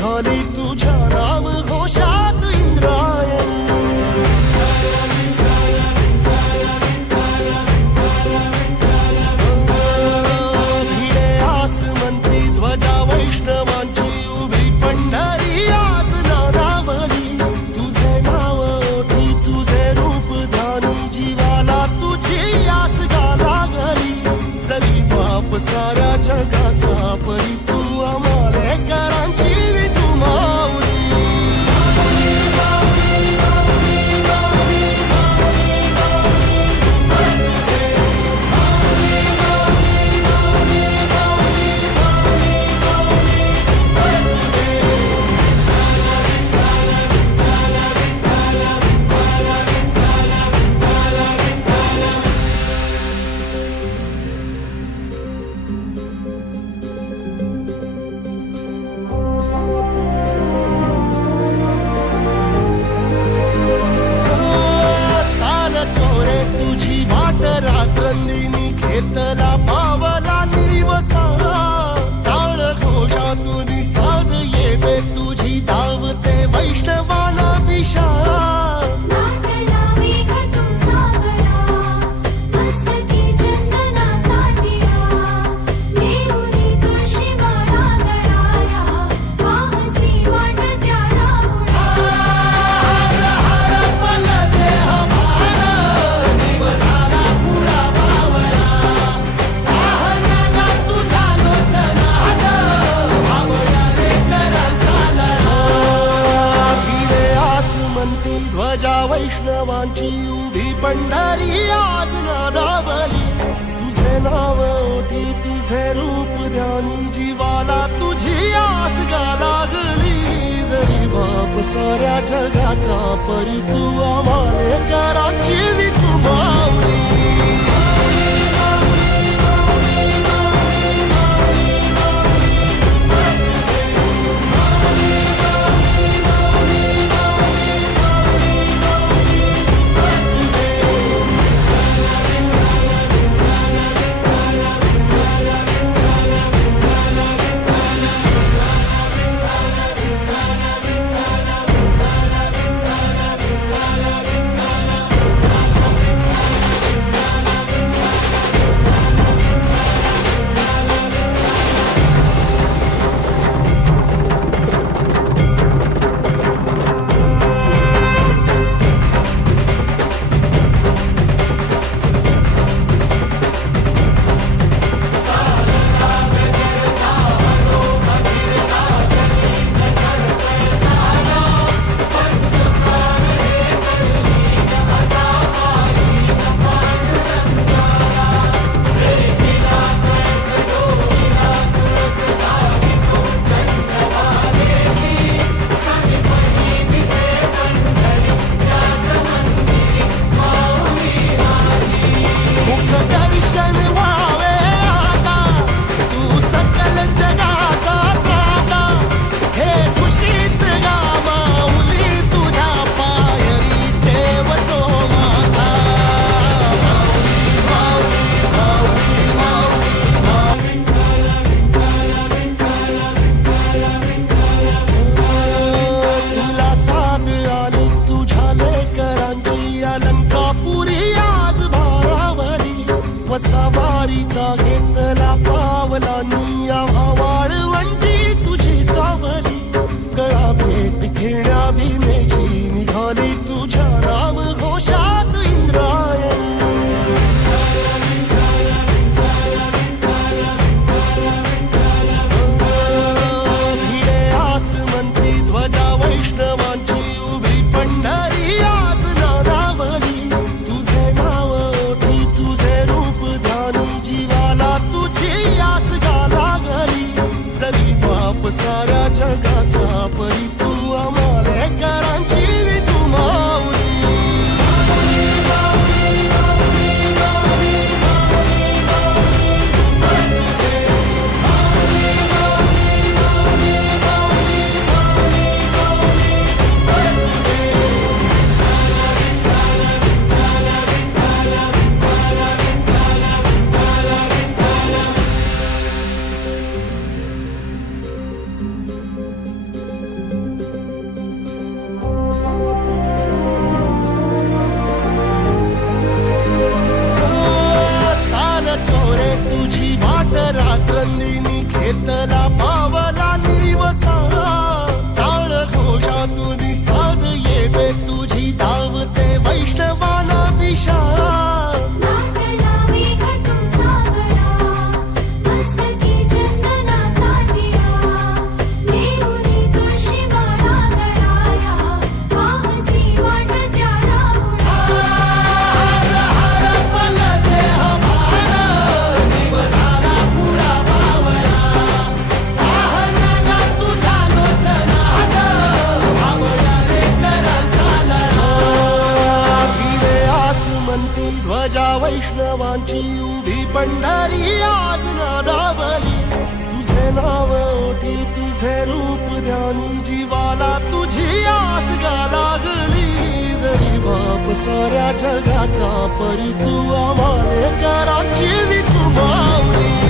निघाली तुझ्या नाम घोषात इंद्रायणी. भिडे आसमंती ध्वजा वैष्णवांची उभी पंढरी आज नानावली. तुझे नाव ओठी तुझे रूप ध्यानी जीवाला तुझी आस गा लागली. जरी बाप साऱ्या जगाचा परी तू आमालेकरांची विठू माऊली. रात्रंदिनी घेतला पावला निवसाला. टाळ घोषातून साध येते तुझी धावते वैष्णवाला दिशा. ध्वजा वैष्णवांची उभी पंढरी आज नादावली. तुझे नाव ओठी तुझे रूप ध्यानी जीवाला तुझी आस गा लागली. जरी बाप साऱ्या जगाचा परी तू आमालेकरांची विठू माऊली. पंढरी आज नादावली, तुझे नाव ओठी तुझे रूप ध्यानी, जीवाला तुझी आस गा लागली. जरी बाप साऱ्या जगाचा परी तू आम्हाले कराची विठू माऊली.